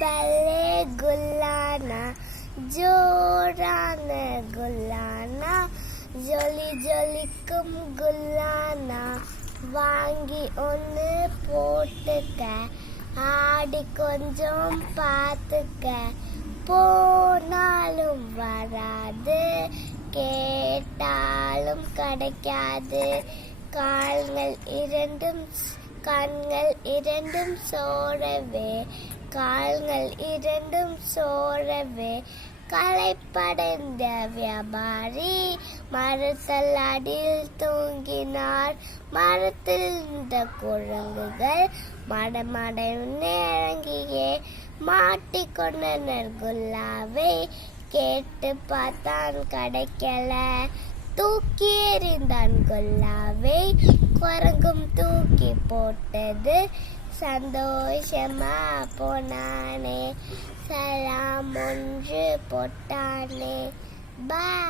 बल्ले गुल्लाना जोरान गुल्लाना ஜொலி ஜொலிக்கும் குல்லானா வாங்கி ஒன்று போட்டுக்க ஆடி கொஞ்சம் பார்த்துக்க போனாலும் வராது கேட்டாலும் கிடைக்காது கால்கள் இரண்டும் கண்கள் இரண்டும் சோழவே கால்கள் இரண்டும் சோரவே. களைப்படைந்த வியாபாரி மரத்தல் அடியில் தூங்கினார். மரத்தில் இருந்த குரங்குகள் மடமடை இறங்கியே. மாட்டிக்கொண்டனர் குல்லாவை. கேட்டு பார்த்தான் கிடைக்கல. தூக்கி எறிந்தான் குல்லாவை. குரங்கும் தூக்கி போட்டது. சந்தோஷமா போனானே சலாம் ஒன்று போட்டானே பாய்